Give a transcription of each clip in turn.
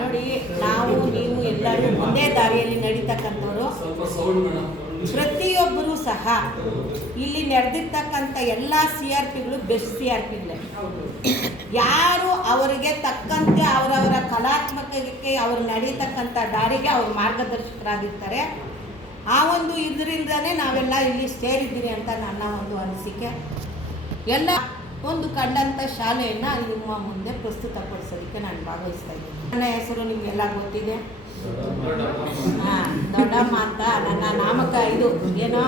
ನೋಡಿ, ನಾವು ನೀವು ಎಲ್ಲರೂ ಒಂದೇ ದಾರಿಯಲ್ಲಿ ನಡೀತಕ್ಕಂಥವ್ರು. ಪ್ರತಿಯೊಬ್ಬರೂ ಸಹ ಇಲ್ಲಿ ನಡೆದಿರ್ತಕ್ಕಂಥ ಎಲ್ಲ CRPಗಳು ಬೆಸ್ಟ್ CRPಗಳೇ. ಯಾರು ಅವರಿಗೆ ತಕ್ಕಂತೆ ಅವರವರ ಕಲಾತ್ಮಕಕ್ಕೆ ಅವರು ನಡೀತಕ್ಕಂಥ ದಾರಿಗೆ ಅವರು ಮಾರ್ಗದರ್ಶಕರಾಗಿರ್ತಾರೆ. ಆ ಒಂದು ಇದರಿಂದನೇ ನಾವೆಲ್ಲ ಇಲ್ಲಿ ಸೇರಿದ್ದೀರಿ ಅಂತ ನನ್ನ ಒಂದು ಅನಿಸಿಕೆ. ಎಲ್ಲ ಒಂದು ಕಂಡಂಥ ಶಾಲೆಯನ್ನು ನಿಮ್ಮ ಮುಂದೆ ಪ್ರಸ್ತುತಪಡಿಸೋದಕ್ಕೆ ನಾನು ಭಾಗವಹಿಸ್ತಾ ಇದ್ದೀನಿ. ನನ್ನ ಹೆಸರು ನಿಮಗೆಲ್ಲ ಗೊತ್ತಿದೆ. ದೊಡ್ಡಮ್ಮ ಅಂತ ನನ್ನ ಇದು ಏನೋ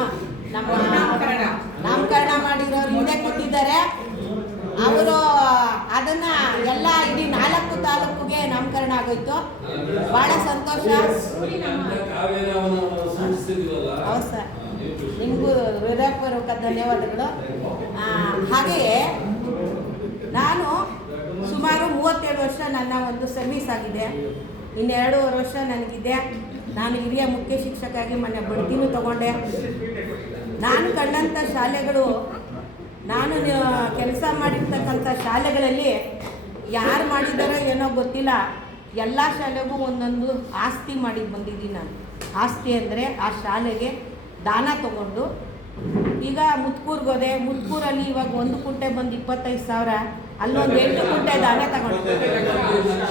ನಮ್ಮ ನಾಮಕರಣ ಮಾಡಿರೋರು ಹಿಂದೆ ಕೂತಿದ್ದಾರೆ. ಅವರು ಅದನ್ನ ಎಲ್ಲ ಇಡೀ 4 ತಾಲೂಕಿಗೆ ನಾಮಕರಣ ಆಗೋಯ್ತು. ಬಹಳ ಸಂತೋಷ. ಹೌದು ಸರ್, ನಿಮಗೂ ಹೃದಯಪೂರ್ವಕ ಧನ್ಯವಾದಗಳು. ಹಾಗೆಯೇ ನಾನು ಸುಮಾರು 37 ವರ್ಷ ನನ್ನ ಒಂದು ಸರ್ವಿಸ್ ಆಗಿದೆ. ಇನ್ನು 2.5 ವರ್ಷ ನನಗಿದೆ. ನಾನು ಹಿರಿಯ ಮುಖ್ಯ ಶಿಕ್ಷಕಾಗಿ ಮೊನ್ನೆ ಬಡ್ತಿನೂ ತಗೊಂಡೆ. ನಾನು ಕಂಡಂಥ ಶಾಲೆಗಳು, ನಾನು ಕೆಲಸ ಮಾಡಿರ್ತಕ್ಕಂಥ ಶಾಲೆಗಳಲ್ಲಿ ಯಾರು ಮಾಡಿದ್ದಾರೋ ಏನೋ ಗೊತ್ತಿಲ್ಲ, ಎಲ್ಲ ಶಾಲೆಗೂ ಒಂದೊಂದು ಆಸ್ತಿ ಮಾಡಿ ಬಂದಿದ್ದೀನಿ ನಾನು. ಆಸ್ತಿ ಅಂದರೆ ಆ ಶಾಲೆಗೆ ದಾನ ತಗೊಂಡು, ಈಗ ಮುತ್ಕೂರ್ಗೆ ಹೋದೆ. ಮುತ್ಕೂರಲ್ಲಿ ಇವಾಗ 1 ಕುಂಟೆ ಬಂದು 25,000, ಅಲ್ಲೊಂದು 8 ಕುಂಟೆ ದಾನ ತಗೊಂಡು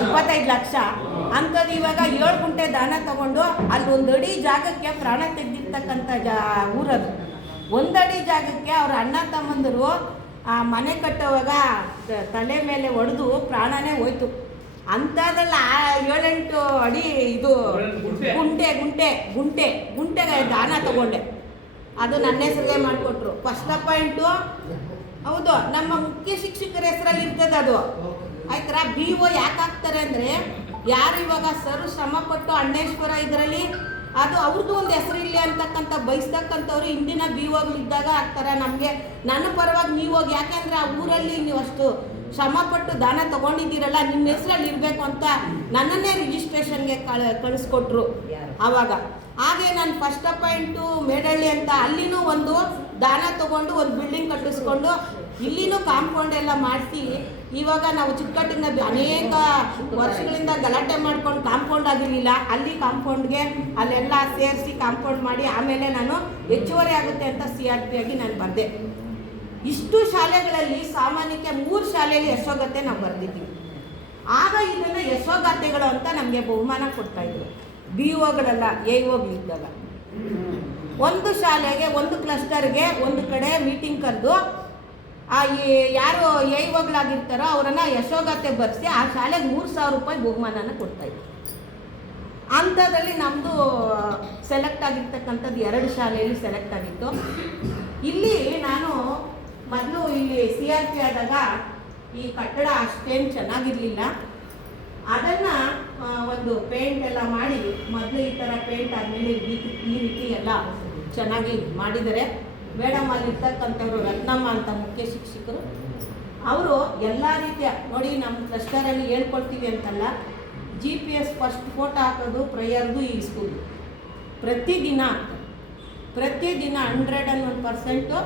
25 ಲಕ್ಷ ಅಂಥದ್ದು. ಇವಾಗ 7 ಕುಂಟೆ ದಾನ ತಗೊಂಡು ಅಲ್ಲಿ 1 ಅಡಿ ಜಾಗಕ್ಕೆ ಪ್ರಾಣ ತೆಗೆದಿರ್ತಕ್ಕಂಥ ಊರದು. 1 ಅಡಿ ಜಾಗಕ್ಕೆ ಅವ್ರ ಅಣ್ಣ ತಮ್ಮಂದರು ಮನೆ ಕಟ್ಟುವಾಗ ತಲೆ ಮೇಲೆ ಹೊಡೆದು ಪ್ರಾಣನೇ ಹೋಯ್ತು. ಅಂಥದ್ರಲ್ಲ 7-8 ಅಡಿ ಇದು ಗುಂಟೆಗೆ ದಾನ ತಗೊಂಡೆ. ಅದು ನನ್ನ ಹೆಸರಲ್ಲೇ ಮಾಡಿಕೊಟ್ರು. ಫಸ್ಟ್ ಪಾಯಿಂಟು ಹೌದು, ನಮ್ಮ ಮುಖ್ಯ ಶಿಕ್ಷಕರ ಹೆಸರಲ್ಲಿ ಇರ್ತದೆ ಅದು. ಆಯ್ತರ BO ಯಾಕೆ ಹಾಕ್ತಾರೆ ಅಂದರೆ, ಯಾರು ಇವಾಗ ಸರ್ ಶ್ರಮಪಟ್ಟು ಅಣ್ಣೇಶ್ವರ ಇದರಲ್ಲಿ ಅದು ಅವ್ರದ್ದು ಒಂದು ಹೆಸರಿಲ್ಲ ಅಂತಕ್ಕಂಥ ಬಯಸ್ತಕ್ಕಂಥವ್ರು ಹಿಂದಿನ BOಗಳಿದ್ದಾಗ ಹಾಕ್ತಾರೆ. ನಮಗೆ ನನ್ನ ಪರವಾಗಿ ನೀವು ಹೋಗಿ, ಯಾಕೆಂದರೆ ಆ ಊರಲ್ಲಿ ನೀವು ಅಷ್ಟು ಶ್ರಮಪಟ್ಟು ದಾನ ತೊಗೊಂಡಿದ್ದೀರಲ್ಲ, ನಿಮ್ಮ ಹೆಸರಲ್ಲಿ ಇರಬೇಕು ಅಂತ ನನ್ನನ್ನೇ ರಿಜಿಸ್ಟ್ರೇಷನ್ಗೆ ಕಳಿಸ್ಕೊಟ್ರು ಆವಾಗ. ಹಾಗೆ ನಾನು ಫಸ್ಟ್ ಪಾಯಿಂಟು ಮೇಡಳ್ಳಿ ಅಂತ ಅಲ್ಲಿನೂ ಒಂದು ದಾನ ತಗೊಂಡು ಒಂದು ಬಿಲ್ಡಿಂಗ್ ಕಟ್ಟಿಸ್ಕೊಂಡು ಇಲ್ಲಿನೂ ಕಾಂಪೌಂಡ್ ಎಲ್ಲ ಮಾಡಿಸಿ, ಇವಾಗ ನಾವು ಚಿಕ್ಕಟ್ಟಿನ ಅನೇಕ ವರ್ಷಗಳಿಂದ ಗಲಾಟೆ ಮಾಡ್ಕೊಂಡು ಕಾಂಪೌಂಡ್ ಆಗಿರಲಿಲ್ಲ, ಅಲ್ಲಿ ಕಾಂಪೌಂಡ್ಗೆ ಅಲ್ಲೆಲ್ಲ ಸೇರಿಸಿ ಕಾಂಪೌಂಡ್ ಮಾಡಿ ಆಮೇಲೆ ನಾನು ಹೆಚ್ಚುವರಿ ಆಗುತ್ತೆ ಅಂತ CRP ಆಗಿ ನಾನು ಬಂದೆ. ಇಷ್ಟು ಶಾಲೆಗಳಲ್ಲಿ ಸಾಮಾನ್ಯಕ್ಕೆ 3 ಶಾಲೆಯಲ್ಲಿ ಯಶೋಗಾಥೆ ನಾವು ಬರೆದಿದ್ದೀವಿ. ಆಗ ಇದನ್ನು ಯಶೋಗಾಥೆಗಳು ಅಂತ ನಮಗೆ ಬಹುಮಾನ ಕೊಡ್ತಾಯಿದ್ರು. BOಗಳೆಲ್ಲ AOಗಳಿದ್ದಾಗ ಒಂದು ಶಾಲೆಗೆ, ಒಂದು ಕ್ಲಸ್ಟರ್ಗೆ ಒಂದು ಕಡೆ ಮೀಟಿಂಗ್ ಕರೆದು ಯಾರು AOಗಳಾಗಿರ್ತಾರೋ ಅವರನ್ನು ಯಶೋಗಾಥೆ ಬರೆಸಿ ಆ ಶಾಲೆಗೆ 3,000 ರೂಪಾಯಿ ಬಹುಮಾನನ ಕೊಡ್ತಾಯಿದ್ರು. ಅಂಥದ್ರಲ್ಲಿ ನಮ್ಮದು ಸೆಲೆಕ್ಟ್ ಆಗಿರ್ತಕ್ಕಂಥದ್ದು 2 ಶಾಲೆಯಲ್ಲಿ ಸೆಲೆಕ್ಟ್ ಆಗಿತ್ತು. ಇಲ್ಲಿ ನಾನು ಮೊದಲು ಇಲ್ಲಿ CRP ಆದಾಗ ಈ ಕಟ್ಟಡ ಅಷ್ಟೇನು ಚೆನ್ನಾಗಿರಲಿಲ್ಲ. ಅದನ್ನು ಒಂದು ಪೇಂಟ್ ಎಲ್ಲ ಮಾಡಿ, ಮೊದಲು ಈ ಥರ ಪೇಂಟ್ ಆದಮೇಲೆ ಈ ರೀತಿ ಎಲ್ಲ ಚೆನ್ನಾಗಿ ಮಾಡಿದ್ದಾರೆ. ಮೇಡಮ್ ಅಲ್ಲಿರ್ತಕ್ಕಂಥವ್ರು ರತ್ನಮ್ಮ ಅಂತ ಮುಖ್ಯ ಶಿಕ್ಷಕರು, ಅವರು ಎಲ್ಲ ರೀತಿಯ ನೋಡಿ ನಮ್ಮ ಕ್ಲಸ್ಟರಲ್ಲಿ ಹೇಳ್ಕೊಡ್ತೀವಿ ಅಂತಲ್ಲ, GPS ಫಸ್ಟ್ ಫೋಟೋ ಹಾಕೋದು ಪ್ರೇಯರ್ದು ಈ ಸ್ಕೂಲು ಪ್ರತಿದಿನ 101%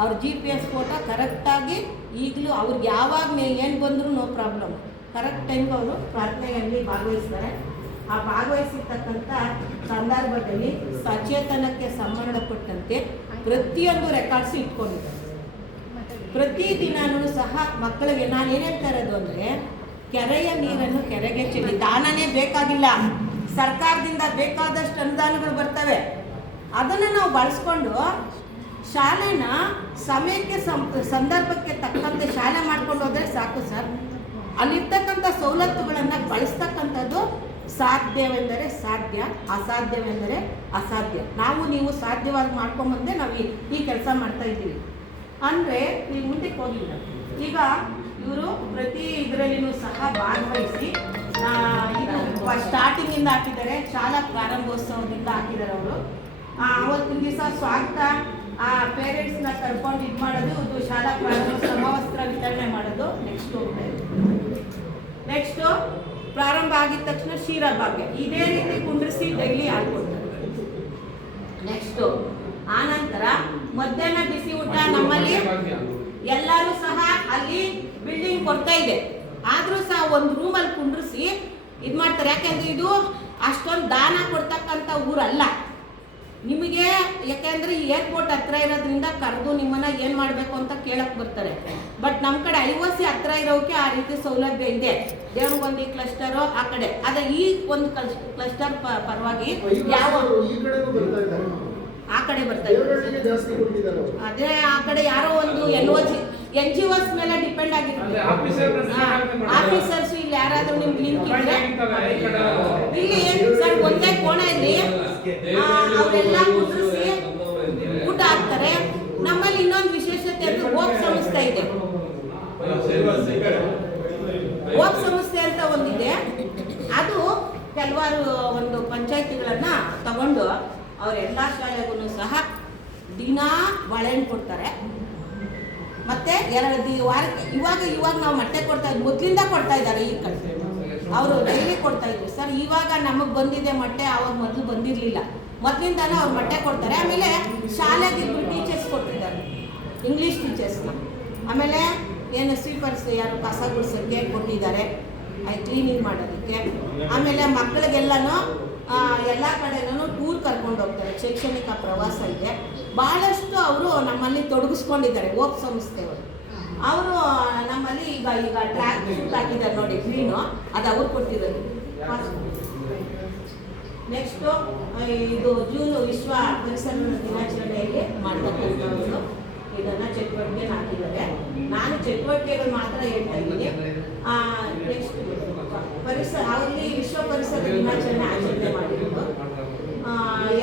ಅವ್ರ GPS ಫೋಟೋ ಕರೆಕ್ಟಾಗಿ ಈಗಲೂ ಅವ್ರಿಗೆ ಯಾವಾಗ ಏನು ಬಂದರೂ ನೋ ಪ್ರಾಬ್ಲಮ್, ಕರೆಕ್ಟ್ ಟೈಮ್ಗೆ ಅವರು ಪ್ರಾರ್ಥನೆಯಲ್ಲಿ ಭಾಗವಹಿಸ್ತಾರೆ. ಆ ಭಾಗವಹಿಸಿರ್ತಕ್ಕಂಥ ಸಂದರ್ಭದಲ್ಲಿ ಸಚೇತನಕ್ಕೆ ಸಂಬಂಧಪಟ್ಟಂತೆ ಪ್ರತಿಯೊಂದು ರೆಕಾರ್ಡ್ಸ್ ಇಟ್ಕೊಂಡಿದ್ದಾರೆ. ಪ್ರತಿದಿನವೂ ಸಹ ಮಕ್ಕಳಿಗೆ ನಾನು ಏನು ಹೇಳ್ತಾ ಇರೋದು ಅಂದರೆ, ಕೆರೆಯ ನೀರನ್ನು ಕೆರೆಗೆ ಚೆಲ್ಲಿ, ದಾನನೇ ಬೇಕಾಗಿಲ್ಲ, ಸರ್ಕಾರದಿಂದ ಬೇಕಾದಷ್ಟು ಅನುದಾನಗಳು ಬರ್ತವೆ, ಅದನ್ನು ನಾವು ಬಳಸ್ಕೊಂಡು ಶಾಲೆನ ಸಮಯಕ್ಕೆ ಸಂದರ್ಭಕ್ಕೆ ತಕ್ಕಂತೆ ಶಾಲೆ ಮಾಡ್ಕೊಂಡು ಹೋದರೆ ಸಾಕು ಸರ್. ಅಲ್ಲಿರ್ತಕ್ಕಂಥ ಸವಲತ್ತುಗಳನ್ನು ಬಳಸ್ತಕ್ಕಂಥದ್ದು ಸಾಧ್ಯವೆಂದರೆ ಸಾಧ್ಯ, ಅಸಾಧ್ಯವೆಂದರೆ ಅಸಾಧ್ಯ. ನಾವು ನೀವು ಸಾಧ್ಯವಾಗಿ ಮಾಡ್ಕೊಂಬಂದೆ ನಾವು ಈ ಕೆಲಸ ಮಾಡ್ತಾ ಇದ್ದೀವಿ ಅಂದರೆ ನೀವು ಮುಂದಕ್ಕೆ ಹೋಗಿಲ್ಲ. ಈಗ ಇವರು ಪ್ರತಿ ಇದರಲ್ಲಿನೂ ಸಹ ಭಾಗವಹಿಸಿ ಇದು ಸ್ಟಾರ್ಟಿಂಗಿಂದ ಹಾಕಿದ್ದಾರೆ, ಶಾಲಾ ಪ್ರಾರಂಭೋತ್ಸವದಿಂದ ಹಾಕಿದ್ದಾರೆ ಅವರು. ಅವತ್ತಿನ ದಿವಸ ಸ್ವಾಗತ, ಪೇರೆಂಟ್ಸ್ನ ಕರ್ಕೊಂಡು ಇದು ಮಾಡೋದು, ಇದು ಶಾಲಾ ಪ್ರಾರಂಭೋತ್ಸವ ಸಮವಸ್ತ್ರ ವಿತರಣೆ ಮಾಡೋದು. ನೆಕ್ಸ್ಟು ಪ್ರಾರಂಭ ಆಗಿದ ತಕ್ಷಣ ಕ್ಷೀರ ಭಾಗ್ಯ ಇದೇ ರೀತಿ ಕುಂಡ್ರಿಸಿ ಡೈಲಿ ಹಾಕ್ಕೊಡ್ತಾರೆ. ನೆಕ್ಸ್ಟು ಆನಂತರ ಮಧ್ಯಾಹ್ನ ಬಿಸಿ ಊಟ ನಮ್ಮಲ್ಲಿ ಎಲ್ಲರೂ ಸಹ ಅಲ್ಲಿ ಬಿಲ್ಡಿಂಗ್ ಕೊಡ್ತಾ ಇದೆ. ಆದರೂ ಸಹ ಒಂದು ರೂಮಲ್ಲಿ ಕುಂಡ್ರಿಸಿ ಇದು ಮಾಡ್ತಾರೆ. ಯಾಕೆಂದರೆ ಇದು ಅಷ್ಟೊಂದು ದಾನ ಕೊಡ್ತಕ್ಕಂಥ ಊರಲ್ಲ ನಿಮಗೆ. ಯಾಕೆಂದರೆ ಏರ್ಪೋರ್ಟ್ ಹತ್ರ ಇರೋದ್ರಿಂದ ಕರೆದು ನಿಮ್ಮನ್ನು ಏನು ಮಾಡಬೇಕು ಅಂತ ಕೇಳಕ್ಕೆ ಬರ್ತಾರೆ. ಬಟ್ ನಮ್ಮ ಕಡೆ ಐವಸಿ ಹತ್ರ ಇರೋಕ್ಕೆ ಆ ರೀತಿ ಸೌಲಭ್ಯ ಇದೆ. ದೇವ್ರಿಗೊಂದು ಕ್ಲಸ್ಟರು ಆ ಕಡೆ, ಅದೇ ಈ ಒಂದು ಕ್ಲಸ್ಟರ್ ಪರವಾಗಿ ಯಾವ ಆ ಕಡೆ ಬರ್ತಾ ಇದ್ದಾರೆ. ಅದೇ ಆ ಕಡೆ ಯಾರೋ ಒಂದು NGOs ಮೇಲೆ ಡಿಪೆಂಡ್ ಆಗಿರುತ್ತೆ. ಆಫೀಸರ್ಸ್ ಇಲ್ಲಿ ಯಾರಾದ್ರೂ ನಿಮ್ಗೆ ಲಿಂಕ್ ಇದ್ರೆ ಇಲ್ಲಿ ಸರ್ ಒಂದೇ ಕೋಣೆಯಲ್ಲಿ ಅವರೆಲ್ಲ ಕುಂಡ್ರಿಸಿ ಊಟ ಹಾಕ್ತಾರೆ. ನಮ್ಮಲ್ಲಿ ಇನ್ನೊಂದು ವಿಶೇಷತೆ ಅಂದ್ರೆ ಹೋಪ್ ಸಂಸ್ಥೆ ಇದೆ. ಹೋಪ್ ಸಂಸ್ಥೆ ಅಂತ ಒಂದಿದೆ. ಅದು ಕೆಲವಾರು ಒಂದು ಪಂಚಾಯತಿಗಳನ್ನ ತಗೊಂಡು ಅವರೆಲ್ಲ ಶಾಲೆಗೂ ಸಹ ದಿನಾ ಬಾಳೆಹಣ್ಣು ಕೊಡ್ತಾರೆ. ಮತ್ತೆ 2 ವಾರಕ್ಕೆ ಇವಾಗ ನಾವು ಮೊಟ್ಟೆ ಕೊಡ್ತಾ ಇದ್ವಿ. ಮೊದಲಿಂದ ಕೊಡ್ತಾ ಇದ್ದಾರೆ. ಈ ಕಡೆ ಅವರು ಡೈಲಿ ಕೊಡ್ತಾ ಇದ್ರು ಸರ್. ಇವಾಗ ನಮಗೆ ಬಂದಿದೆ ಮೊಟ್ಟೆ, ಅವಾಗ ಮೊದಲು ಬಂದಿರಲಿಲ್ಲ. ಮೊದಲಿಂದಾನೇ ಅವ್ರು ಮೊಟ್ಟೆ ಕೊಡ್ತಾರೆ. ಆಮೇಲೆ ಶಾಲೆಗೆ 2 ಟೀಚರ್ಸ್ ಕೊಟ್ಟಿದ್ದಾರೆ, ಇಂಗ್ಲೀಷ್ ಟೀಚರ್ಸ್ನ. ಆಮೇಲೆ ಏನು ಸ್ವೀಪರ್ಸ್ ಯಾರು ಕಸ ಗುಡಿಸೋಕ್ಕೆ ಕೊಟ್ಟಿದ್ದಾರೆ, ಕ್ಲೀನಿಂಗ್ ಮಾಡೋದಕ್ಕೆ. ಆಮೇಲೆ ಮಕ್ಕಳಿಗೆಲ್ಲನೂ ಎಲ್ಲ ಕಡೆನೂ ಟೂರ್ ಕರ್ಕೊಂಡು ಹೋಗ್ತಾರೆ. ಶೈಕ್ಷಣಿಕ ಪ್ರವಾಸ ಇದೆ. ಭಾಳಷ್ಟು ಅವರು ನಮ್ಮಲ್ಲಿ ತೊಡಗಿಸ್ಕೊಂಡಿದ್ದಾರೆ ಹೋಪ್ ಸಂಸ್ಥೆಯವರು. ಅವರು ನಮ್ಮಲ್ಲಿ ಈಗ ಟ್ರ್ಯಾಕ್ ಶೂಟ್ ಹಾಕಿದ್ದಾರೆ ನೋಡಿ, ಕ್ಲೀನು, ಅದು ಅವ್ರು ಕೊಟ್ಟಿರೋದು. ನೆಕ್ಸ್ಟು ಇದು ಜೂನ್ ವಿಶ್ವ ಪರಿಸರ ದಿನಾಚರಣೆಯಲ್ಲಿ ಮಾಡ್ತಕ್ಕಂಥವ್ರು ಇದನ್ನು ಚಟುವಟಿಕೆ ಹಾಕಿದ್ದಾರೆ. ನಾನು ಚಟುವಟಿಕೆಗಳು ಮಾತ್ರ ಹೇಳ್ತಾ ಇದ್ದೀನಿ. ನೆಕ್ಸ್ಟ್ ಪರಿಸರ ಅವರಲ್ಲಿ ವಿಶ್ವ ಪರಿಸರ ದಿನಾಚರಣೆ ಆಚರಣೆ ಮಾಡಿರೋದು.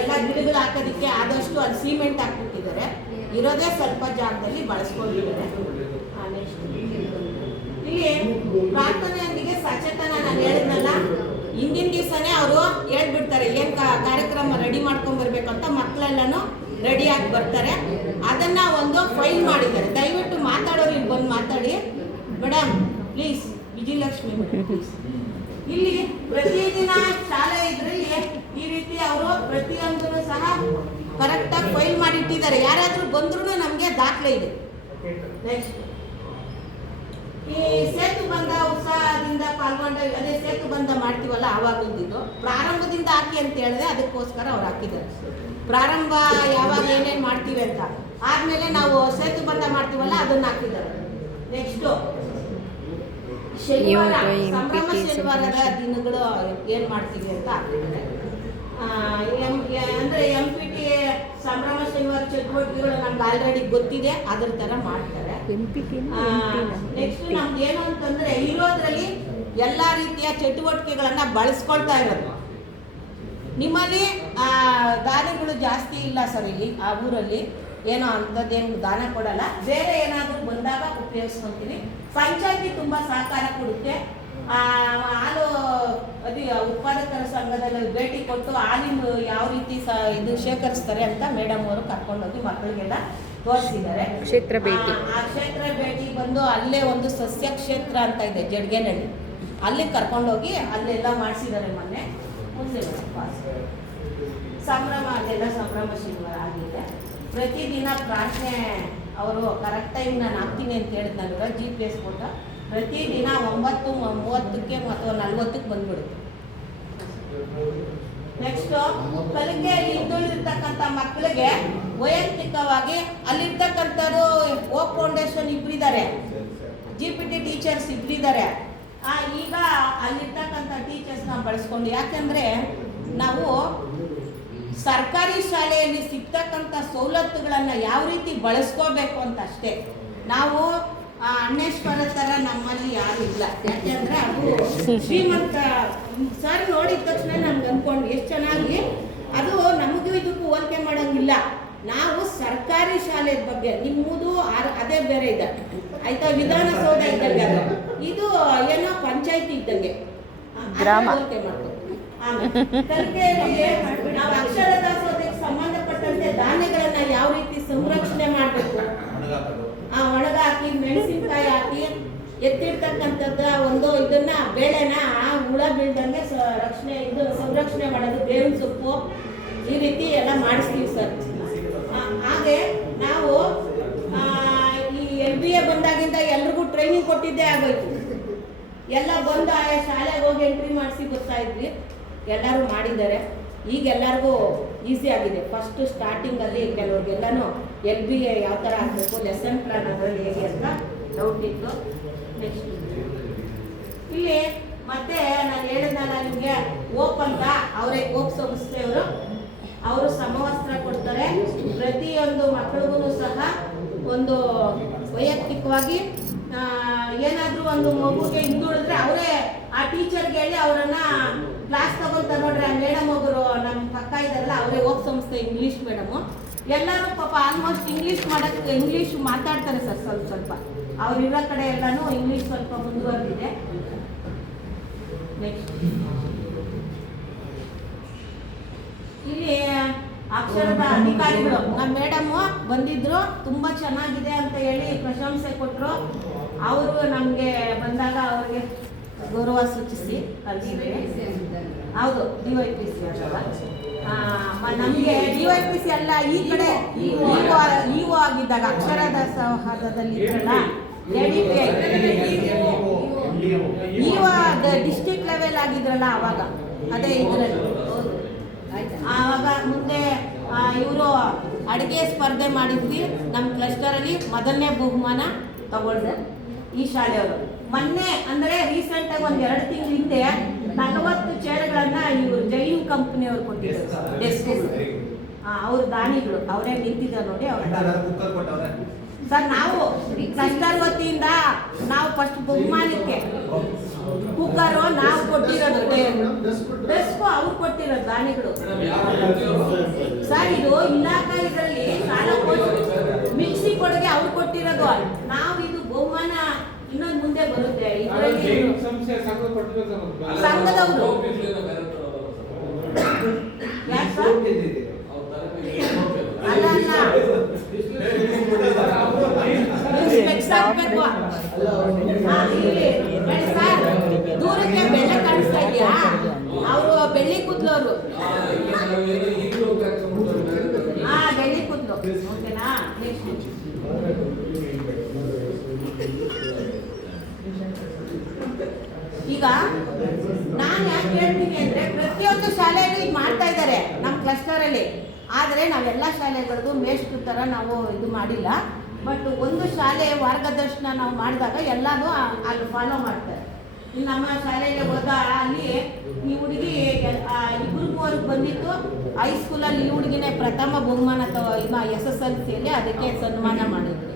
ಎಲ್ಲ ಗಿಡಗಳು ಹಾಕೋದಕ್ಕೆ ಆದಷ್ಟು ಅಲ್ಲಿ ಸಿಮೆಂಟ್ ಹಾಕ್ಬಿಟ್ಟಿದ್ದಾರೆ. ಇರೋದೇ ಸ್ವಲ್ಪ ಜಾಗದಲ್ಲಿ ಬಳಸ್ಕೊಂಡಿದ್ದಾರೆ. ನೆಕ್ಸ್ಟ್ ಇಲ್ಲಿ ಪ್ರಾರ್ಥನೆಯೊಂದಿಗೆ ಸಚೇತನ ನಾನು ಹೇಳಿದ್ನಲ್ಲ, ಹಿಂದಿನ ದಿವಸನೇ ಅವರು ಹೇಳ್ಬಿಡ್ತಾರೆ ಏನು ಕಾರ್ಯಕ್ರಮ ರೆಡಿ ಮಾಡ್ಕೊಂಡ್ಬರ್ಬೇಕಂತ. ಮಕ್ಕಳೆಲ್ಲನೂ ರೆಡಿಯಾಗಿ ಬರ್ತಾರೆ. ಅದನ್ನು ಒಂದು ಫೈಲ್ ಮಾಡಿದ್ದಾರೆ. ದಯವಿಟ್ಟು ಮಾತಾಡೋರು ಇಲ್ಲಿ ಬಂದು ಮಾತಾಡಿ madam please. Vijayalakshmi madam please. ಇಲ್ಲಿ ಪ್ರತಿದಿನ ಶಾಲೆ ಇದರಲ್ಲಿ ಈ ರೀತಿ ಅವರು ಪ್ರತಿಯೊಂದನ್ನು ಸಹ ಕರೆಕ್ಟಾಗಿ ಫೈಲ್ ಮಾಡಿಟ್ಟಿದ್ದಾರೆ. ಯಾರಾದರೂ ಬಂದ್ರೂ ನಮಗೆ ದಾಖಲೆ ಇದೆ. ನೆಕ್ಸ್ಟ್ ಈ ಸೇತು ಬಂಧ ಉತ್ಸಾಹದಿಂದ ಪಾಲ್ಗೊಂಡ, ಅದೇ ಸೇತು ಬಂಧ ಮಾಡ್ತೀವಲ್ಲ ಆವಾಗಿದ್ದು ಪ್ರಾರಂಭದಿಂದ ಹಾಕಿ ಅಂತ ಹೇಳಿದ್ರೆ ಅದಕ್ಕೋಸ್ಕರ ಅವ್ರು ಹಾಕಿದ್ದಾರೆ. ಪ್ರಾರಂಭ ಯಾವಾಗ ಏನೇನು ಮಾಡ್ತೀವಿ ಅಂತ ಆದಮೇಲೆ ನಾವು ಸೇತು ಬಂಧ ಮಾಡ್ತೀವಲ್ಲ ಅದನ್ನು ಹಾಕಿದ್ದಾರೆ. ನೆಕ್ಸ್ಟು ಶನಿವಾರ ಸಂಭ್ರಮ ಶನಿವಾರದ ದಿನಗಳು ಏನು ಮಾಡ್ತೀವಿ ಅಂತ ಹಾಕಿದ್ದಾರೆ. ಅಂದರೆ MPT ಸಂಭ್ರಮ ಶನಿವಾರ ಚಟುವಟಿಕೆಗಳು ನಮ್ಗೆ ಆಲ್ರೆಡಿ ಗೊತ್ತಿದೆ, ಅದ್ರ ಥರ ಮಾಡ್ತಾರೆ. ನೆಕ್ಸ್ಟ್ ನಮ್ದು ಏನು ಅಂತಂದರೆ ಇರೋದ್ರಲ್ಲಿ ಎಲ್ಲ ರೀತಿಯ ಚಟುವಟಿಕೆಗಳನ್ನು ಬಳಸ್ಕೊಳ್ತಾ ಇರೋದು. ನಿಮ್ಮಲ್ಲಿ ದಾನಿಗಳು ಜಾಸ್ತಿ ಇಲ್ಲ ಸರ್. ಇಲ್ಲಿ ಆ ಊರಲ್ಲಿ ಏನೋ ಅಂಥದ್ದೇನು ದಾನ ಕೊಡಲ್ಲ. ಬೇರೆ ಏನಾದರೂ ಬಂದಾಗ ಉಪಯೋಗಿಸ್ಕೊತೀನಿ. ಪಂಚಾಯತಿ ತುಂಬ ಸಹಕಾರ ಕೊಡುತ್ತೆ. ಹಾಲು ಉತ್ಪಾದಕರ ಸಂಘದಲ್ಲಿ ಭೇಟಿ ಕೊಟ್ಟು ಹಾಲಿನ ಯಾವ ರೀತಿ ಇದು ಶೇಖರಿಸ್ತಾರೆ ಅಂತ ಮೇಡಮ್ ಅವರು ಕರ್ಕೊಂಡೋಗಿ ಮಕ್ಕಳಿಗೆಲ್ಲ ತೋರಿಸಿದ್ದಾರೆ. ಕ್ಷೇತ್ರ ಭೇಟಿ, ಆ ಕ್ಷೇತ್ರ ಭೇಟಿ ಬಂದು ಅಲ್ಲೇ ಒಂದು ಸಸ್ಯ ಕ್ಷೇತ್ರ ಅಂತ ಇದೆ ಜಡ್ಗೆನಹಳ್ಳಿ, ಅಲ್ಲಿ ಕರ್ಕೊಂಡೋಗಿ ಅಲ್ಲೆಲ್ಲ ಮಾಡಿಸಿದ್ದಾರೆ. ಮೊನ್ನೆ ಸಂಭ್ರಮ, ಅಲ್ಲೆಲ್ಲ ಸಂಭ್ರಮ ಶನಿವಾರ ಆಗಿದೆ. ಪ್ರತಿದಿನ ಪ್ರಾರ್ಥನೆ ಅವರು ಕರೆಕ್ಟ್ ಟೈಮ್ ನಾನು ಹಾಕ್ತೀನಿ ಅಂತ ಹೇಳಿದ್ನಲ್ವ, GPS ಫೋಟೋ ಪ್ರತಿದಿನ 9:30 ಮತ್ತು 40 ಬಂದ್ಬಿಡುತ್ತೆ. ನೆಕ್ಸ್ಟು ಕಲಿಕೆಯಲ್ಲಿ ಹಿಂದುಳಿದಿರ್ತಕ್ಕಂಥ ಮಕ್ಕಳಿಗೆ ವೈಯಕ್ತಿಕವಾಗಿ ಅಲ್ಲಿರ್ತಕ್ಕಂಥದ್ದು ಹೋಪ್ ಫೌಂಡೇಶನ್ ಇಬ್ಬರಿದ್ದಾರೆ, GPT ಟೀಚರ್ಸ್ ಇಬ್ಬರಿದ್ದಾರೆ. ಈಗ ಅಲ್ಲಿರ್ತಕ್ಕಂಥ ಟೀಚರ್ಸ್ನ ಬಳಸ್ಕೊಂಡು, ಯಾಕೆಂದರೆ ನಾವು ಸರ್ಕಾರಿ ಶಾಲೆಯಲ್ಲಿ ಸಿಗ್ತಕ್ಕಂಥ ಸವಲತ್ತುಗಳನ್ನು ಯಾವ ರೀತಿ ಬಳಸ್ಕೋಬೇಕು ಅಂತ ಅಷ್ಟೇ. ನಾವು ಅಣ್ಣೇಶ್ವರ ಥರ ನಮ್ಮಲ್ಲಿ ಯಾರು ಇಲ್ಲ. ಯಾಕೆಂದರೆ ಅದು ಶ್ರೀಮಂತ ಸರ್ ನೋಡಿದ ತಕ್ಷಣ ನಮ್ಗೆ ಅಂದ್ಕೊಂಡು ಎಷ್ಟು ಚೆನ್ನಾಗಿ, ಅದು ನಮಗೂ ಇದಕ್ಕೂ ಹೋಲಿಕೆ ಮಾಡೋಂಗಿಲ್ಲ. ನಾವು ಸರ್ಕಾರಿ ಶಾಲೆ ಬಗ್ಗೆ, ನಿಮ್ಮದು ಅದೇ ಬೇರೆ ಇದೆ ಆಯಿತಾ, ವಿಧಾನಸೌಧ ಇದ್ದಂಗೆ, ಅದು ಇದು ಏನೋ ಪಂಚಾಯತಿ ಇದ್ದಂಗೆ ಹೋಲಿಕೆ ಮಾಡ್ತೀವಿ. ಕಲಿಕೆಯಲ್ಲಿ ನಾವು ಅಕ್ಷರ ದಾಸೋಹಕ್ಕೆ ಸಂಬಂಧಪಟ್ಟಂತೆ ಧಾನ್ಯಗಳನ್ನ ಯಾವ ರೀತಿ ಸಂರಕ್ಷಣೆ ಮಾಡಬೇಕು, ಒಣಗಾಕಿ ಮೆಣಸಿನ್ಕಾಯಿ ಹಾಕಿ ಎತ್ತಿರ್ತಕ್ಕಂಥದ್ದು ಒಂದು ಇದನ್ನ ಬೇಳೆನ ಹುಳ ಬೀಳ್ದಂಗೆ ಸಂರಕ್ಷಣೆ ಮಾಡೋದು, ಬೇವಿನ ಸೊಪ್ಪು ಈ ರೀತಿ ಎಲ್ಲ ಮಾಡಿಸ್ತೀವಿ ಸರ್. ಹಾಗೆ ನಾವು ಈ LBA ಬಂದಾಗಿಂದ ಎಲ್ರಿಗೂ ಟ್ರೈನಿಂಗ್ ಕೊಟ್ಟಿದ್ದೇ ಆಗೋಯ್ತು. ಎಲ್ಲ ಬಂದು ಆಯಾ ಶಾಲೆಗೆ ಹೋಗಿ ಎಂಟ್ರಿ ಮಾಡಿಸಿ ಬರ್ತಾ ಇದ್ವಿ. ಎಲ್ಲರೂ ಮಾಡಿದ್ದಾರೆ. ಈಗ ಎಲ್ಲರಿಗೂ ಈಸಿ ಆಗಿದೆ. ಫಸ್ಟ್ ಸ್ಟಾರ್ಟಿಂಗಲ್ಲಿ ಕೆಲವ್ರಿಗೆಲ್ಲನೂ LBA ಯಾವ ಥರ ಆಗಬೇಕು, ಲೆಸನ್ ಪ್ಲಾನ್ ಅದರಲ್ಲಿ ಹೇಗೆ ಅಂತ ಡೌಟ್ ಇತ್ತು. ನೆಕ್ಸ್ಟ್ ಇಲ್ಲಿ ಮತ್ತೆ ನಾನು ಹೇಳಿದ್ನಲ್ಲ ನಿಮಗೆ ಓಪ್ ಅಂತ, ಅವರೇ ಓಪ್ ಸಂಸ್ಥೆಯವರು, ಅವರು ಸಮವಸ್ತ್ರ ಕೊಡ್ತಾರೆ. ಪ್ರತಿಯೊಂದು ಮಕ್ಕಳಿಗೂ ಸಹ ಒಂದು ವೈಯಕ್ತಿಕವಾಗಿ ಏನಾದರೂ ಒಂದು ಮಗುಗೆ ಹಿಂದುಳಿದ್ರೆ ಅವರೇ ಆ ಟೀಚರ್ಗೆ ಹೇಳಿ ಅವರನ್ನ ಕ್ಲಾಸ್ ತಗೊಳ್ತಾರೆ. ನೋಡ್ರಿ ಆ ಮೇಡಮ್ ಒಬ್ಬರು ನಮ್ಮ ಪಕ್ಕ ಇದ್ದಾರಲ್ಲ, ಅವರೇ ಓಪ್ ಸಂಸ್ಥೆ ಇಂಗ್ಲೀಷ್ ಮೇಡಮು. ಎಲ್ಲರೂ ಪಾಪ ಆಲ್ಮೋಸ್ಟ್ ಇಂಗ್ಲೀಷ್ ಮಾತಾಡ್ತಾರೆ ಸರ್. ಸ್ವಲ್ಪ ಅವರಿರೋ ಕಡೆ ಎಲ್ಲನೂ ಇಂಗ್ಲೀಷ್ ಸ್ವಲ್ಪ ಮುಂದುವರೆದಿದೆ. ನೆಕ್ಸ್ಟ್ ಇಲ್ಲಿ ಅಕ್ಷರದ ಅಧಿಕಾರಿಗಳು ನಮ್ಮ ಮೇಡಮ್ಮು ಬಂದಿದ್ರು, ತುಂಬ ಚೆನ್ನಾಗಿದೆ ಅಂತ ಹೇಳಿ ಪ್ರಶಂಸೆ ಕೊಟ್ಟರು. ಅವರು ನಮಗೆ ಬಂದಾಗ ಅವ್ರಿಗೆ ಗೌರವ ಸೂಚಿಸಿ ಕಳಿಸಿದ್ದೇವೆ. ಹೌದು, DYPC ಅಲ್ಲ, ನಮಗೆ DYPC ಅಲ್ಲ, ಈ ಕಡೆ ಇಒ ಆಗಿದ್ದಾಗ ಅಕ್ಷರದ ಸೌಹಾರ್ದದಲ್ಲಿ ಇದ್ರಲ್ಲ, ADPI ಇಒ ಡಿಸ್ಟ್ರಿಕ್ಟ್ ಲೆವೆಲ್ ಆಗಿದ್ರಲ್ಲ ಅವಾಗ, ಅದೇ ಇದರಲ್ಲಿ. ಆವಾಗ ಮುಂದೆ ಇವರು ಅಡುಗೆ ಸ್ಪರ್ಧೆ ಮಾಡಿದ್ವಿ. ನಮ್ಮ ಕ್ಲಸ್ಟರಲ್ಲಿ ಮೊದಲನೇ ಬಹುಮಾನ ತಗೊಂಡ್ರೆ ಈ ಶಾಲೆಯವರು. ಮೊನ್ನೆ ಅಂದರೆ ರೀಸೆಂಟಾಗಿ ಒಂದು 2 ತಿಂಗಳ ಹಿಂದೆ 40 ಚೇರ್ಗಳನ್ನು ಇವರು ಜೈನ್ ಕಂಪ್ನಿಯವ್ರು ಕೊಟ್ಟಿದ್ದಾರೆ. ಡೆಸ್ಕ್ಗಳು ಅವ್ರ ದಾನಿಗಳು ಅವರೇ ನಿಂತಿದ್ದಾರೆ ನೋಡಿ. ಅವ್ರು ಸರ್ ನಾವು ಕ್ಲಸ್ಟರ್ ವತಿಯಿಂದ ನಾವು ಫಸ್ಟ್ ಬಹುಮಾನಕ್ಕೆ ಕುಕ್ಕರು ನಾವು ಕೊಟ್ಟಿರೋದು, ಡೆಸ್ಕು ಅವ್ರು ಕೊಟ್ಟಿರೋದು ದಾನಿಗಳು ಸರ್. ಇದು ಇಲಾಖಾ ಇದರಲ್ಲಿ ಶಾಲಾ ಮಿಕ್ಸಿ ಕೊಡುಗೆ ಅವ್ರು ಕೊಟ್ಟಿರೋದು. ನಾವು ಇದು ಬಹುಮಾನ ಇನ್ನೊಂದು ಮುಂದೆ ಬರುತ್ತೆ ಇದರಲ್ಲಿ ಸಂಘದವರು. ಯಾಕೆ ಸರ್? ಅಲ್ಲ ದೂರಕ್ಕೆ ಬೆಳ್ಳ ಕಾಣಿಸ್ತಾ ಇದೆಯಾ? ಅವರು ಬೆಳ್ಳಿ ಕೂದ್ಲವರು. ಬೆಳ್ಳಿ ಕೂದ್ಲು. ಓಕೆನಾ? ಈಗ ನಾನು ಯಾಕೆ ಹೇಳ್ತೀನಿ ಅಂದ್ರೆ, ಪ್ರತಿಯೊಂದು ಶಾಲೆಯಲ್ಲೂ ಈಗ ಮಾಡ್ತಾ ಇದ್ದಾರೆ ನಮ್ಮ ಕ್ಲಸ್ಟರಲ್ಲಿ. ಆದರೆ ನಾವೆಲ್ಲ ಶಾಲೆಗಳದ್ದು ಮೇಷ್ಟ್ರ ಥರ ನಾವು ಇದು ಮಾಡಿಲ್ಲ. ಬಟ್ ಒಂದು ಶಾಲೆ ಮಾರ್ಗದರ್ಶನ ನಾವು ಮಾಡಿದಾಗ ಎಲ್ಲನೂ ಅಲ್ಲಿ ಫಾಲೋ ಮಾಡ್ತಾರೆ. ಇನ್ನು ನಮ್ಮ ಶಾಲೆಯಲ್ಲಿ ಹೋದ ಅಲ್ಲಿ ಈ ಹುಡುಗಿ 2-3 ಬಂದಿತ್ತು. ಹೈಸ್ಕೂಲಲ್ಲಿ ಈ ಹುಡುಗಿನೇ ಪ್ರಥಮ ಬಹುಮಾನ ಇನ್ನು SSLCಯಲ್ಲಿ ಅದಕ್ಕೆ ಸನ್ಮಾನ ಮಾಡಿದ್ರು.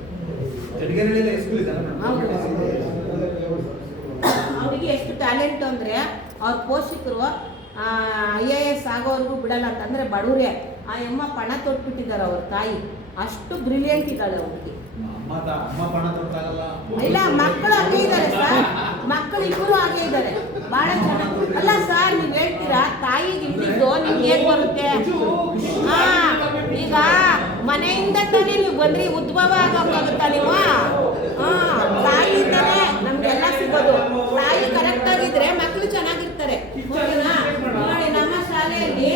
ಅವರಿಗೆ ಎಷ್ಟು ಟ್ಯಾಲೆಂಟ್ ಅಂದರೆ ಅವ್ರ ಪೋಷಕರು IAS ಆಗೋವರೆಗೂ ಬಿಡಲ್ಲ ಅಂತಂದರೆ ಬಡವರೇ. ಆ ಅಮ್ಮ ಪಣ ತೊಟ್ಬಿಟ್ಟಿದ್ದಾರೆ ಅವ್ರ ತಾಯಿ, ಅಷ್ಟು ಬ್ರಿಲಿಯಂಟ್ ಇದ್ದಾಳೆ ಅವ್ರಿಗೆ. ಇಲ್ಲ, ಮಕ್ಕಳು ಹಾಗೆ ಇದ್ದಾರೆ ಸರ್, ಮಕ್ಕಳು ಇಬ್ಬರು ಹಾಗೆ ಇದ್ದಾರೆ, ಭಾಳ ಚೆನ್ನಾಗಿ. ಅಲ್ಲ ಸರ್, ನೀವು ಹೇಳ್ತೀರಾ ತಾಯಿಗೆ ಇಟ್ಟಿದ್ದು ನಿಮ್ಗೆ ಹೇಗೆ ಬರುತ್ತೆ? ಈಗ ಮನೆಯಿಂದ ತಾನೇ ನೀವು ಬಂದ್ರಿ, ಉದ್ಭವ ಆಗೋಕ್ಕಾಗುತ್ತಾ ನೀವು? ತಾಯಿಯಿಂದಲೇ ನಮ್ಗೆಲ್ಲ ಸಿಗೋದು. ತಾಯಿ ಕರೆಕ್ಟ್ ಆಗಿದ್ರೆ ಮಕ್ಕಳು ಚೆನ್ನಾಗಿರ್ತಾರೆ. ನೋಡಿ ನಮ್ಮ ಶಾಲೆಯಲ್ಲಿ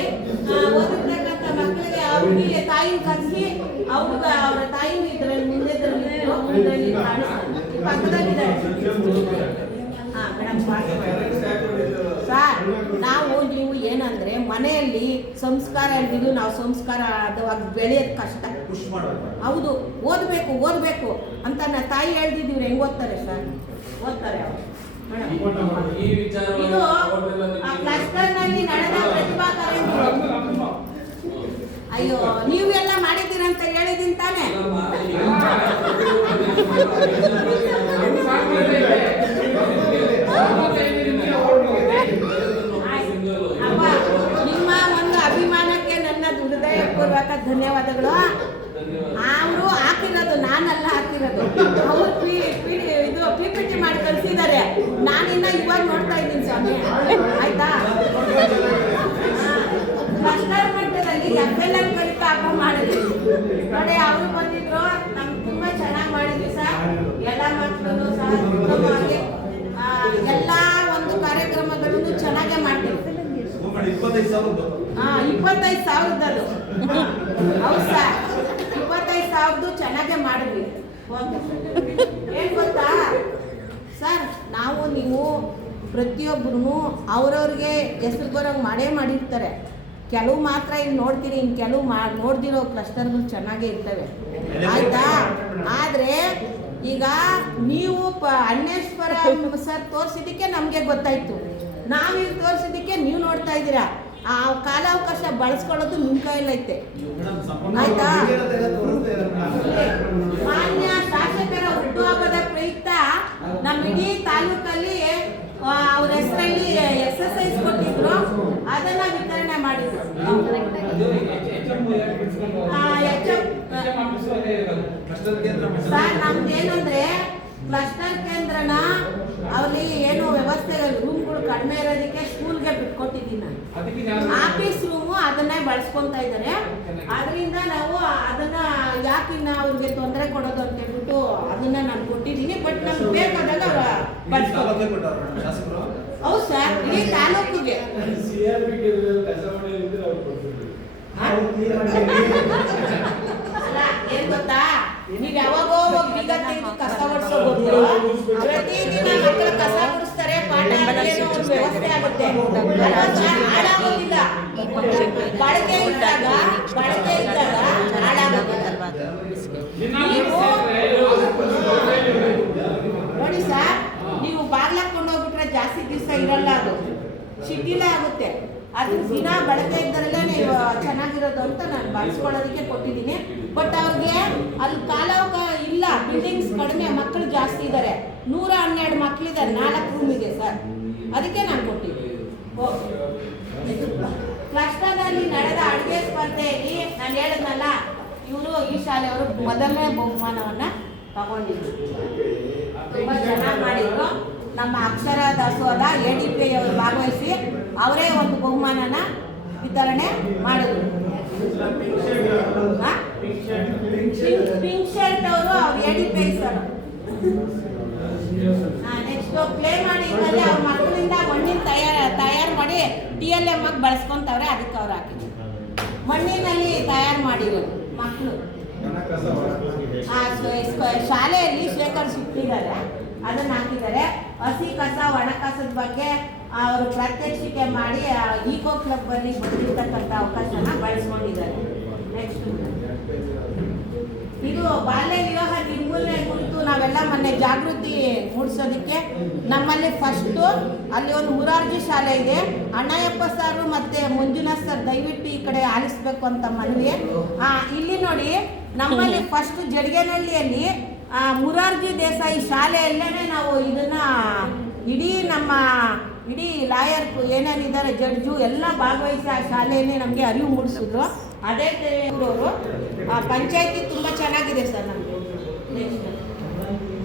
ಓದಿರ್ತಕ್ಕಂಥ ಮಕ್ಕಳಿಗೆ ಅವ್ರಿಗೆ ತಾಯಿನ ಕಲಿಸಿ ಅವರ ತಾಯಿನ ಇದ್ರಲ್ಲಿ ಮುಂದೆ ಪಕ್ಕದಲ್ಲಿದ್ದಾರೆ. ಸರ್, ನಾವು ನೀವು ಏನಂದ್ರೆ ಮನೆಯಲ್ಲಿ ಸಂಸ್ಕಾರ ಹೇಳಿದ್ದು ನಾವು ಸಂಸ್ಕಾರವಾಗಿ ಬೆಳೆಯೋದು ಕಷ್ಟ. ಹೌದು, ಓದಬೇಕು ಅಂತ ತಾಯಿ ಹೇಳ್ದಿದ್ದೀವಿ. ಹೆಂಗ್ ಓದ್ತಾರೆ ಸರ್? ಓದ್ತಾರೆ ಅವರು. ಇದು ಕ್ಲಸ್ಟರ್ನಲ್ಲಿ ನಡೆದ ಪ್ರತಿಭಾ ಕಾರ್ಯಕ್ರಮ. ಅಯ್ಯೋ, ನೀವೆಲ್ಲ ಮಾಡಿದ್ದೀರಂತ ಹೇಳಿದ್ದೀನಿ ತಾನೆ. ನಿಮ್ಮ ಒಂದು ಅಭಿಮಾನಕ್ಕೆ ನನ್ನ ಹೃದಯಪೂರ್ವಕ ಧನ್ಯವಾದಗಳು. ಅವರು ಹಾಕಿರೋದು, ನಾನೆಲ್ಲ ಹಾಕಿರೋದು. ಅವರು ಇದು PPT ಮಾಡಿ ಕಳಿಸಿದ್ದಾರೆ. ನಾನಿನ್ನ ಇವಾಗ ನೋಡ್ತಾ ಇದ್ದೀನಿ ಸ್ವಾಮಿ. ಆಯ್ತಾ? ಕ್ಲಸ್ಟರ್ ಮಟ್ಟದಲ್ಲಿ FLM ಕಲಿತ ಹಬ್ಬ ಮಾಡಿದ್ವಿ ನೋಡಿ. ಅವರು ಬಂದಿದ್ರು, ನಮ್ಗೆ ತುಂಬಾ ಚೆನ್ನಾಗಿ ಮಾಡಿದ್ವಿ ಸರ್. ಎಲ್ಲ ಮಕ್ಕಳು ಸಹ ಉತ್ತಮವಾಗಿ ಎಲ್ಲ ಒಂದು ಕಾರ್ಯಕ್ರಮಗಳನ್ನು ಚೆನ್ನಾಗೇ ಮಾಡ್ತೀವಿ. 25,000 ಹೌದು ಸರ್, 25,000 ಚೆನ್ನಾಗೇ ಮಾಡಿದ್ವಿ. ಏನ್ ಗೊತ್ತಾ ಸರ್ ನಾವು ನೀವು ಪ್ರತಿಯೊಬ್ಬರೂ ಅವ್ರವ್ರಿಗೆ ಹೆಸರು ಬರೋಂಗೆ ಮಾಡಿರ್ತಾರೆ. ಕೆಲವು ಮಾತ್ರ ಇಲ್ಲಿ ನೋಡ್ತೀರಿ, ಇನ್ನು ಕೆಲವು ನೋಡ್ದಿರೋ ಕ್ಲಸ್ಟರ್ಗಳು ಚೆನ್ನಾಗೇ ಇರ್ತವೆ ಆಯಿತಾ. ಆದರೆ ಈಗ ನೀವು ಅಣ್ಣೇಶ್ವರ ಸರ್ ತೋರಿಸಿದ್ದಕ್ಕೆ ನಮಗೆ ಗೊತ್ತಾಯಿತು, ನಾವಿಲ್ಲಿ ತೋರಿಸಿದ್ದಕ್ಕೆ ನೀವು ನೋಡ್ತಾ ಇದ್ದೀರಾ. ಆ ಕಾಲಾವಕಾಶ ಬಳಸ್ಕೊಳ್ಳೋದು ನಿಮ್ಮ ಕೈಲೈತೆ ಆಯ್ತಾ. ಮಾನ್ಯ ಶಾಸಕರ ಹುಟ್ಟುಹಬ್ಬದ ಪ್ರಯುಕ್ತ ನಮ್ಮ ಇಡೀ ತಾಲೂಕಲ್ಲಿ ಅವ್ರ ಹೆಸರಲ್ಲಿ ಎಕ್ಸಸೈಸ್ ಕೊಟ್ಟಿದ್ರು, ಅದನ್ನ ವಿತರಣೆ ಮಾಡಿದ್ರು. ಸರ್ ನಮ್ದೇನಂದ್ರೆ ಕ್ಲಸ್ಟರ್ ಕೇಂದ್ರನ ಅಲ್ಲಿ ಏನು ವ್ಯವಸ್ಥೆ ರೂಮ್ಗಳು ಕಡಿಮೆ ಇರೋದಕ್ಕೆ ಸ್ಕೂಲ್ಗೆ ಬಿಟ್ಕೊಟ್ಟಿದ್ದೀನಿ ನಾನು. ಆಫೀಸ್ ರೂಮು ಅದನ್ನೇ ಬಳಸ್ಕೊತಾ ಇದ್ದಾರೆ. ಅದರಿಂದ ನಾವು ಅದನ್ನ ಯಾಕಿನ್ನ ಅವ್ರಿಗೆ ತೊಂದರೆ ಕೊಡೋದು ಅಂತ ಹೇಳ್ಬಿಟ್ಟು ಅದನ್ನ ನಾನು ಕೊಟ್ಟಿದ್ದೀನಿ. ಬಟ್ ನಮ್ಗೆ ಬೇಕಾದಾಗ ಹೌದು ಸರ್, ಇಡೀ ತಾಲೂಕಿಗೆ ಏನ್ ಗೊತ್ತಾ, ನೀವ್ ಯಾವಾಗೋ ಬೀಗ ತೆಗೆದು ಕಸ ಹೊಡ್ಸೋದು, ಪ್ರತಿದಿನ ಮಕ್ಕಳು ಕಸ ಗುಡಿಸ್ತಾರೆ, ಪಾಠ ಏನೋ ಒಂದು ವ್ಯವಸ್ಥೆ ಆಗುತ್ತೆ, ಹಾಳಾಗೋದಿಲ್ಲ. ಬಳಕೆ ಇದ್ದಾಗ ಹಾಳಾಗೋದಿಲ್ಲ. ನೋಡಿ ಸರ್, ನೀವು ಬಾಗ್ಲಾಕೊಂಡು ಹೋಗ್ಬಿಟ್ರೆ ಜಾಸ್ತಿ ದಿವಸ ಇರಲ್ಲ, ಅದು ಶಿಥಿಲ ಆಗುತ್ತೆ. ಅದು ದಿನ ಬಳಕೆ ಇದ್ದರಲ್ಲೇ ನೀವು ಚೆನ್ನಾಗಿರೋದು ಅಂತ ನಾನು ಬಳಸ್ಕೊಳ್ಳೋದಕ್ಕೆ ಕೊಟ್ಟಿದ್ದೀನಿ. ಬಟ್ ಅವ್ರಿಗೆ ಅಲ್ಲಿ ಕಾಲಾವಕಾಶ ಇಲ್ಲ, ಬಿಲ್ಡಿಂಗ್ಸ್ ಕಡಿಮೆ, ಮಕ್ಕಳು ಜಾಸ್ತಿ ಇದ್ದಾರೆ, 112 ಮಕ್ಕಳಿದ್ದಾರೆ, 4 ರೂಮ್ ಇದೆ ಸರ್, ಅದಕ್ಕೆ ನಾನು ಕೊಟ್ಟಿದ್ದೀನಿ. ಕ್ಲಸ್ಟರ್ನಲ್ಲಿ ನಡೆದ ಅಡುಗೆ ಸ್ಪರ್ಧೆಯಲ್ಲಿ ನಾನು ಹೇಳಿದ್ನಲ್ಲ, ಇವರು ಈ ಶಾಲೆಯವರು ಮೊದಲನೇ ಬಹುಮಾನವನ್ನು ತಗೊಂಡಿದ್ರು, ತುಂಬ ಚೆನ್ನಾಗಿ ಮಾಡಿದ್ರು. ನಮ್ಮ ಅಕ್ಷರ ದಾಸೋಹ ADPI ಅವರು ಭಾಗವಹಿಸಿ ಅವರೇ ಒಂದು ಬಹುಮಾನನ ವಿತರಣೆ ಮಾಡಿದ್ರು. ಪಿಂಕ್ ಶರ್ಟ್ ಅವರು ADPI ಸರ್. ನೆಕ್ಸ್ಟ್ ಪ್ಲೇ ಮಾಡಿ ಅವ್ರ ಮಕ್ಕಳಿಂದ ಮಣ್ಣಿನ ತಯಾರು ಮಾಡಿ TLM ಆಗಿ ಬಳಸ್ಕೊಂತವ್ರೆ, ಅದಕ್ಕೆ ಅವ್ರು ಹಾಕಿದ್ರು. ಮಣ್ಣಿನಲ್ಲಿ ತಯಾರು ಮಾಡಿರೋದು ಮಕ್ಕಳು ಶಾಲೆಯಲ್ಲಿ ಶೇಖರಿಸಿಟ್ಟಿದ್ದಾರೆ, ಅದನ್ನು ಹಾಕಿದ್ದಾರೆ. ಹಸಿ ಕಸ ಒಣ ಕಸದ ಬಗ್ಗೆ ಅವರು ಪ್ರಾತ್ಯಕ್ಷಿಕೆ ಮಾಡಿ ಈಕೋ ಕ್ಲಬ್ ಅಲ್ಲಿ ಬಂದಿರ್ತಕ್ಕಂಥ ಅವಕಾಶನ ಬಳಸ್ಕೊಂಡಿದ್ದಾರೆ. ನೆಕ್ಸ್ಟ್ ಇದು ಬಾಲ್ಯ ವಿವಾಹ ನಿರ್ಮೂಲನೆ ಕುರಿತು ನಾವೆಲ್ಲ ಮೊನ್ನೆ ಜಾಗೃತಿ ಮೂಡಿಸೋದಕ್ಕೆ ನಮ್ಮಲ್ಲಿ ಫಸ್ಟು ಅಲ್ಲಿ ಒಂದು ಮುರಾರ್ಜಿ ಶಾಲೆ ಇದೆ. ಅಣ್ಣಯ್ಯಪ್ಪ ಸಾರು ಮತ್ತು ಮಂಜುನಾಥ್ ಸರ್ ದಯವಿಟ್ಟು ಈ ಕಡೆ ಆಲಿಸ್ಬೇಕು ಅಂತ ಮನವಿ. ಇಲ್ಲಿ ನೋಡಿ, ನಮ್ಮಲ್ಲಿ ಫಸ್ಟ್ ಜಡಿಗೆನಹಳ್ಳಿಯಲ್ಲಿ ಮುರಾರ್ಜಿ ದೇಸಾಯಿ ಶಾಲೆಯಲ್ಲೇ ನಾವು ಇದನ್ನ ಇಡೀ ಲಾಯರ್ ಏನೇನಿದ್ದಾರೆ ಜಡ್ಜು ಎಲ್ಲ ಭಾಗವಹಿಸಿ ಆ ಶಾಲೆಯಲ್ಲೇ ನಮಗೆ ಅರಿವು ಮೂಡಿಸಿದ್ರು. ಅದೇ ಅವರು ಪಂಚಾಯತಿ ತುಂಬ ಚೆನ್ನಾಗಿದೆ ಸರ್ ನಮಗೆ.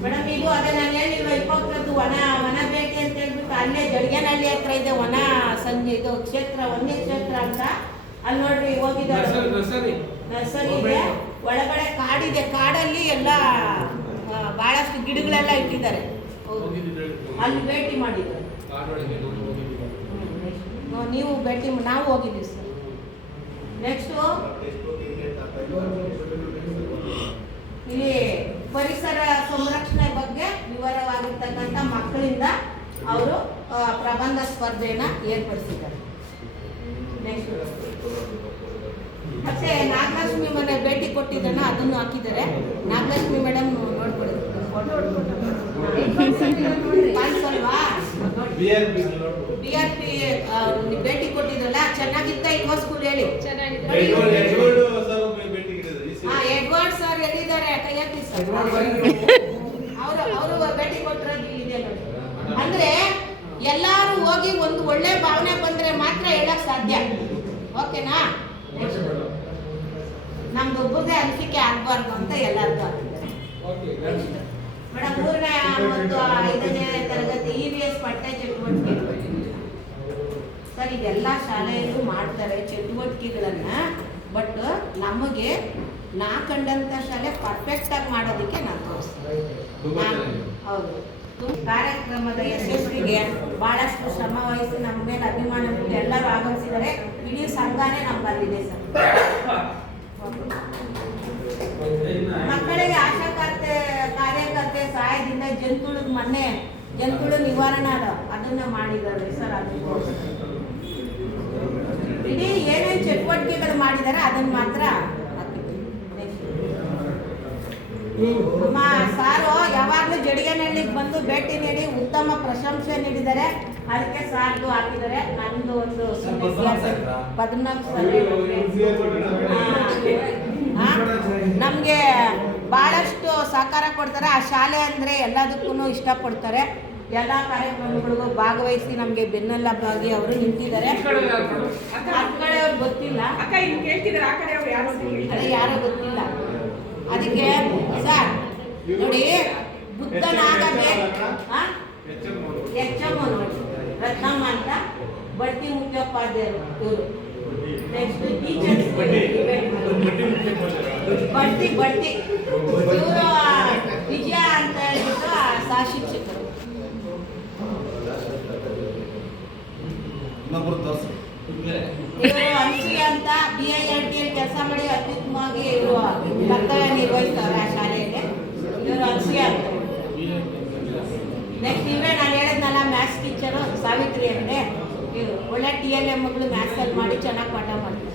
ಮೇಡಮ್ ಇದು ಅದೇ ನಾನು ಹೇಳಿಲ್ವ, ಇಪ್ಪತ್ತದ್ದು ವನ ಭೇಟಿ ಅಂತ ಹೇಳ್ಬಿಟ್ಟು ಅಲ್ಲೇ ಜಡಿಗೆನಹಳ್ಳಿ ಹತ್ರ ಇದೆ ವನ ಇದು ಕ್ಷೇತ್ರ, ಒಂದೇ ಕ್ಷೇತ್ರ ಅಂತ. ಅಲ್ಲಿ ನೋಡ್ರಿ ಹೋಗಿದ್ದಾರೆ, ನರ್ಸರಿ ಇದೆ, ಒಳಗಡೆ ಕಾಡಿದೆ, ಕಾಡಲ್ಲಿ ಎಲ್ಲ ಬಹಳಷ್ಟು ಗಿಡಗಳೆಲ್ಲ ಇಟ್ಟಿದ್ದಾರೆ. ಅಲ್ಲಿ ಭೇಟಿ ಮಾಡಿದ್ದಾರೆ ನೀವು, ನಾವು ಹೋಗಿದ್ದೀವಿ ಸರ್. ನೆಕ್ಸ್ಟು ಇಲ್ಲಿ ಪರಿಸರ ಸಂರಕ್ಷಣೆ ಬಗ್ಗೆ ವಿವರವಾಗಿರ್ತಕ್ಕಂಥ ಮಕ್ಕಳಿಂದ ಅವರು ಪ್ರಬಂಧ ಸ್ಪರ್ಧೆಯನ್ನು ಏರ್ಪಡಿಸಿದ್ದಾರೆ. ನೆಕ್ಸ್ಟ್ ಮತ್ತೆ ನಾಗಲಕ್ಷ್ಮಿ ಮನೆ ಭೇಟಿ ಕೊಟ್ಟಿದ್ದನ್ನ ಅದನ್ನು ಹಾಕಿದ್ದಾರೆ. ನಾಗಲಕ್ಷ್ಮಿ ಮೇಡಮ್ ನೋಡ್ಕೊಳ್ಳಿ, BRP ಭೇಟಿ ಕೊಟ್ಟಿದ್ರಲ್ಲ, ಚೆನ್ನಾಗಿತ್ತ ಇಲ್ವಾ ಸ್ಕೂಲ್ ಹೇಳಿ? ಎಡ್ವರ್ಡ್ ಸರ್ ಎಲ್ಲಿದ್ದಾರೆ? ಅವರು ಭೇಟಿ ಕೊಟ್ಟಿರೋದು ಇದೆ ನೋಡಿ. ಅಂದ್ರೆ ಎಲ್ಲಾರು ಹೋಗಿ ಒಂದು ಒಳ್ಳೆ ಭಾವನೆ ಬಂದ್ರೆ ಮಾತ್ರ ಹೇಳಕ್ ಸಾಧ್ಯ, ಓಕೆನಾ? ನಮ್ದು ಒಬ್ಬರದೇ ಅನಿಸಿಕೆ ಆಗ್ಬಾರ್ದು ಅಂತ ಎಲ್ಲರಿಗೂ ಆಗ್ತಿದ್ದಾರೆ. ಮೇಡಮ್ 3ನೇ ಮತ್ತು 5ನೇ ತರಗತಿ EVS ಪಠ್ಯ ಚಟುವಟಿಕೆ ಸರ್, ಇದೆಲ್ಲ ಶಾಲೆಯಲ್ಲೂ ಮಾಡ್ತಾರೆ ಚಟುವಟಿಕೆಗಳನ್ನ. ಬಟ್ ನಮಗೆ ನಾ ಕಂಡಂಥ ಶಾಲೆ ಪರ್ಫೆಕ್ಟಾಗಿ ಮಾಡೋದಕ್ಕೆ ನಾನು ತೋರಿಸ್ತೀನಿ. ಹೌದು, ಕಾರ್ಯಕ್ರಮದ ಯಶಸ್ವಿಗೆ ಬಹಳಷ್ಟು ಶ್ರಮ ವಹಿಸಿ ನಮ್ಮ ಮೇಲೆ ಅಭಿಮಾನ ಬಿಟ್ಟು ಎಲ್ಲರೂ ಆಗಮಿಸಿದ್ದಾರೆ. ಇಡೀ ಸಂಘನೇ ನಮ್ಮಲ್ಲಿದೆ ಸರ್. ಮಕ್ಕಳಿಗೆ ಆಶಾ ಕಾರ್ಯಕರ್ತೆ ಸಹಾಯದಿಂದ ಜಂತುಳಿದ ಮೊನ್ನೆ ಜಂತುಳು ನಿವಾರಣಾ ಅದನ್ನ ಮಾಡಿದ್ದಾರೆ ಸರ್. ಅದು ಇಡೀ ಏನೇನು ಚಟುವಟಿಕೆಗಳು ಮಾಡಿದ್ದಾರೆ ಅದನ್ನ ಮಾತ್ರ ನಮ್ಮ ಸಾರು ಯಾವಾಗಲೂ ಜಡಿಗನಹಳ್ಳಿಗೆ ಬಂದು ಭೇಟಿ ನೀಡಿ ಉತ್ತಮ ಪ್ರಶಂಸೆ ನೀಡಿದ್ದಾರೆ. ಅದಕ್ಕೆ ಸಾರ್ದು ಹಾಕಿದ್ದಾರೆ. ನಂದು ಒಂದು 14 ನಮಗೆ ಭಾಳಷ್ಟು ಸಹಕಾರ ಕೊಡ್ತಾರೆ. ಆ ಶಾಲೆ ಅಂದರೆ ಎಲ್ಲದಕ್ಕೂ ಇಷ್ಟಪಡ್ತಾರೆ. ಎಲ್ಲ ಕಾರ್ಯಕ್ರಮಗಳಿಗೂ ಭಾಗವಹಿಸಿ ನಮಗೆ ಬೆನ್ನೆಲುಬಾಗಿ ಅವರು ನಿಂತಿದ್ದಾರೆ. ಆ ಕಡೆಯವ್ರು ಗೊತ್ತಿಲ್ಲ, ಯಾರೋ ಗೊತ್ತಿಲ್ಲ. ಅದಕ್ಕೆ ಸರ್ ನೋಡಿ, ಬುದ್ಧನಾಗಬೇಕು ನೋಡಿ ರತ್ನಮ್ಮ ಅಂತ ಬಡ್ತಿ ಮುಖ್ಯೋಪಾಧ್ಯಾಯರು ಇವರು. ನೆಕ್ಸ್ಟ್ ಟೀಚರ್ಸ್ ಬಡ್ತಿ ಇವರು ವಿಜಯ ಅಂತ ಹೇಳ್ಬಿಟ್ಟು ಸಹ ಶಿಕ್ಷಕರು. ಇವರು ಅನ್ಸೂಯ ಅಂತ BILT ಕೆಲಸ ಮಾಡಿ ಅತ್ಯುತ್ತಮವಾಗಿ ಇವರು ಕರ್ತವ್ಯ ನಿರ್ವಹಿಸ್ತಾರೆ ಆ ಶಾಲೆಯಲ್ಲಿ. ಇವರು ಅನ್ಸೂಯ ಅಂತ. ನೆಕ್ಸ್ಟ್ ಇವರೇ ನಾನು ಹೇಳಿದ್ನಲ್ಲ ಮ್ಯಾಥ್ಸ್ ಟೀಚರು ಸಾವಿತ್ರಿ ಅಂದರೆ, ಇವರು ಒಳ್ಳೆ TLM ಮಕ್ಕಳು ಮ್ಯಾಥ್ಸಲ್ಲಿ ಮಾಡಿ ಚೆನ್ನಾಗಿ ಪಾಠ ಮಾಡ್ತಾರೆ.